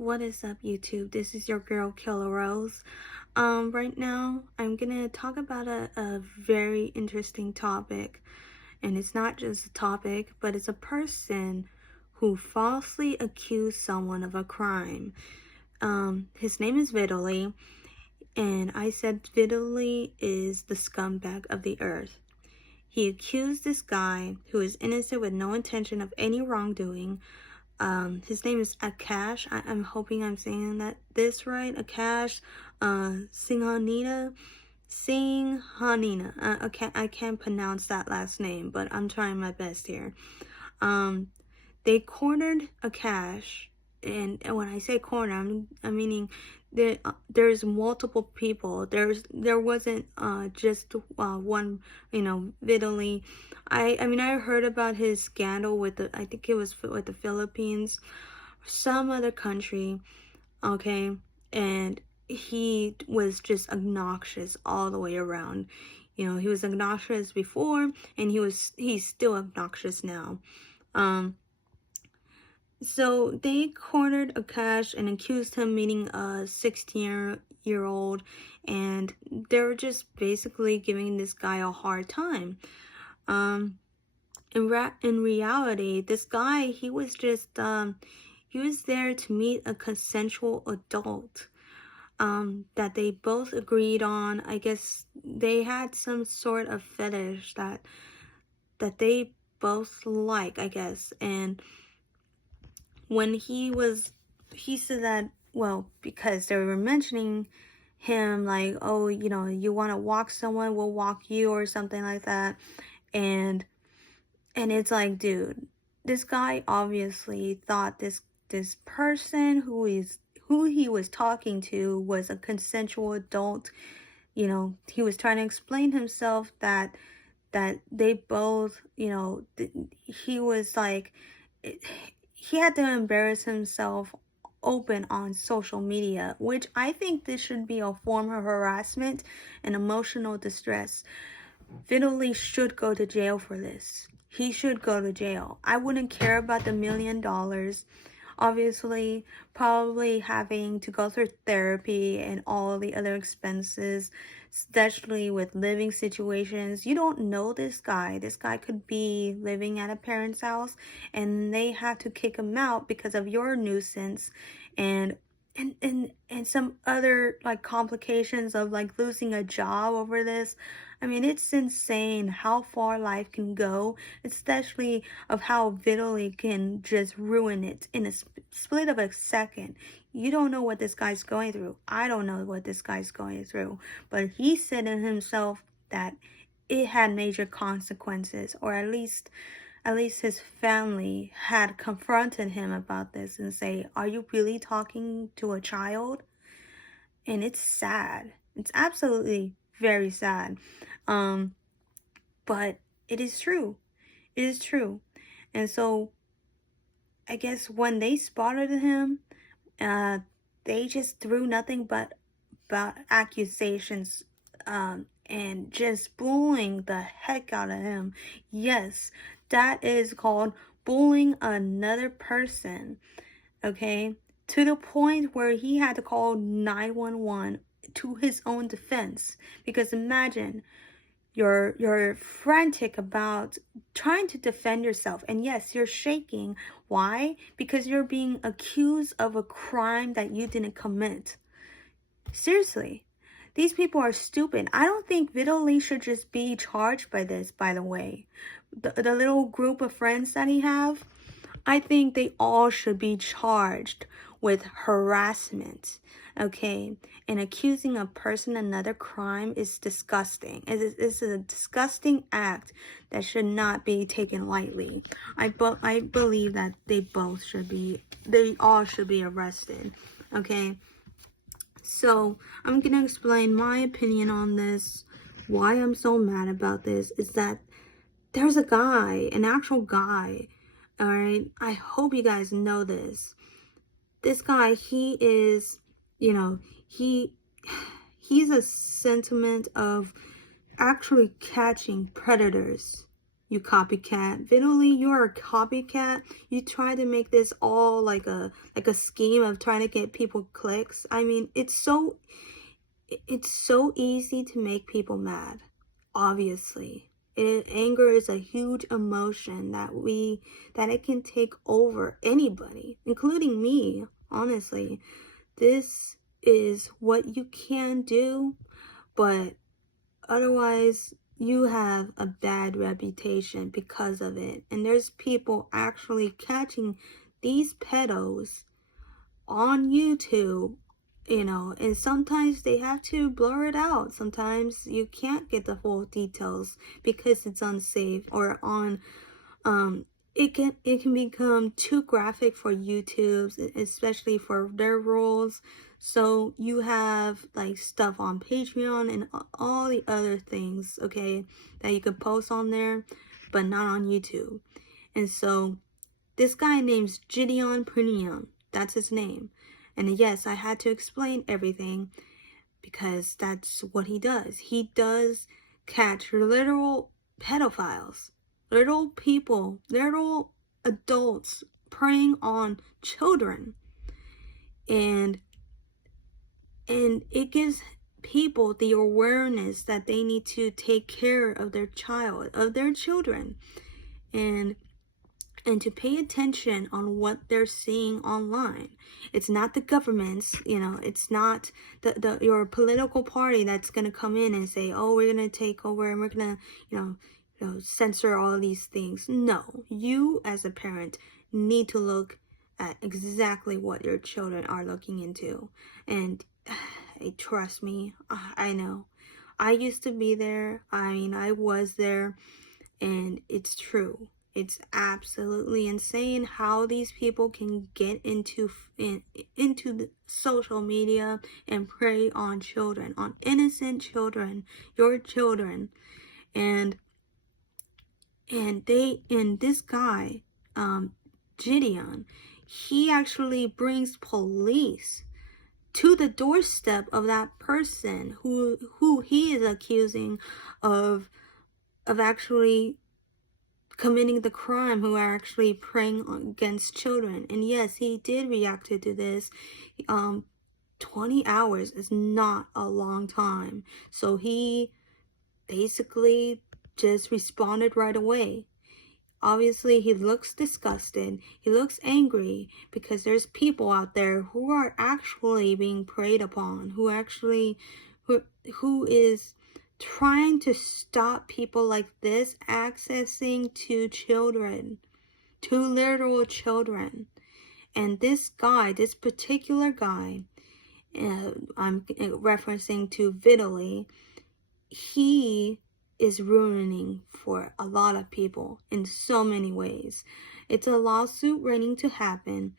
What is up, YouTube? This is your girl Killer Rose. Right now I'm gonna talk about a very interesting topic, and it's not just a topic, but it's a person who falsely accused someone of a crime. His name is Vitaly, and I said Vitaly is the scumbag of the earth. He accused this guy who is innocent with no intention of any wrongdoing. His name is Akash. I'm hoping I'm saying this right. Akash Singhanina. I can't pronounce that last name, but I'm trying my best here. They cornered Akash, and when I say corner, I'm meaning there's multiple people. There wasn't just one, Vitaly. I mean, I heard about his scandal with I think it was with the Philippines, some other country, okay, and he was just obnoxious all the way around. He was obnoxious before, and he's still obnoxious now. So they cornered Akash and accused him meeting a 16-year-old, and they were just basically giving this guy a hard time. In reality, this guy, he was there to meet a consensual adult that they both agreed on. I guess they had some sort of fetish that they both like, I guess. And when he said that, well, because they were mentioning him, like, oh, you want to walk someone, we'll walk you, or something like that. And it's like, dude, this guy obviously thought this person who he was talking to was a consensual adult. He was trying to explain himself that they both, he was like, he had to embarrass himself open on social media, which I think this should be a form of harassment and emotional distress. Vitaly should go to jail for this. He should go to jail. I wouldn't care about the $1 million. Obviously, probably having to go through therapy and all the other expenses, especially with living situations. You don't know this guy. This guy could be living at a parent's house and they had to kick him out because of your nuisance and some other like complications of like losing a job over this. I mean, it's insane how far life can go, especially of how Vitaly can just ruin it in a split of a second. You don't know what this guy's going through. I don't know what this guy's going through. But he said in himself that it had major consequences, or at least his family had confronted him about this and say, are you really talking to a child? And it's sad. It's absolutely very sad. But it is true. It is true. And so I guess when they spotted him, they just threw nothing but about accusations, and just bullying the heck out of him. Yes, that is called bullying another person, okay? To the point where he had to call 911 to his own defense. Because imagine, you're frantic about trying to defend yourself, and yes, you're shaking. Why? Because you're being accused of a crime that you didn't commit. Seriously, these people are stupid. I don't think Vitaly should just be charged by this, by the way. The little group of friends that he have, I think they all should be charged with harassment, okay? And accusing a person of another crime is disgusting. It's a disgusting act that should not be taken lightly. I believe that they all should be arrested, okay? So I'm gonna explain my opinion on this. Why I'm so mad about this is that there's a guy, an actual guy. All right, I hope you guys know this. This guy, he is, he's a sentiment of actually catching predators. You copycat. Vitaly, you're a copycat. You try to make this all like a scheme of trying to get people clicks. I mean, it's so easy to make people mad. Obviously. Anger is a huge emotion that it can take over anybody, including me, honestly. This is what you can do, but otherwise you have a bad reputation because of it. And there's people actually catching these pedos on YouTube, and sometimes they have to blur it out. Sometimes you can't get the full details because it's unsafe or on it can become too graphic for YouTube, especially for their rules. So you have like stuff on Patreon and all the other things, okay, that you could post on there, but not on YouTube. And so this guy named Gideon Punion, that's his name. And yes, I had to explain everything because that's what he does. He does catch literal pedophiles, little people, little adults preying on children. And it gives people the awareness that they need to take care of their children. And to pay attention on what they're seeing online. It's not the government's, it's not your political party that's going to come in and say, oh, we're going to take over and we're going to, censor all of these things. No, you as a parent need to look at exactly what your children are looking into. And trust me, I know. I used to be there. I mean, I was there, and it's true. It's absolutely insane how these people can get into the social media and prey on children, on innocent children, your children. And this guy, Gideon, he actually brings police to the doorstep of that person who he is accusing of actually committing the crime, who are actually preying against children. And yes, he did react to this. 20 hours is not a long time. So he basically just responded right away. Obviously, he looks disgusted. He looks angry because there's people out there who are actually being preyed upon, who is trying to stop people like this accessing to children, to literal children. And this particular guy, I'm referencing to Vitaly, he is ruining for a lot of people in so many ways. It's a lawsuit waiting to happen,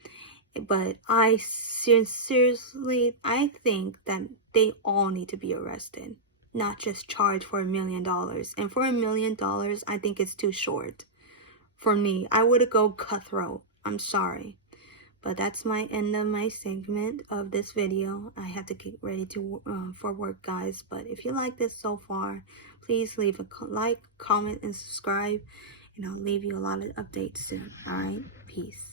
but I seriously think that they all need to be arrested, not just charged for $1 million. And for $1 million, I think it's too short. For me, I would go cutthroat. I'm sorry. But that's my end of my segment of this video. I have to get ready to for work, guys. But if you like this so far, please leave a like, comment, and subscribe. And I'll leave you a lot of updates soon. Alright? Peace.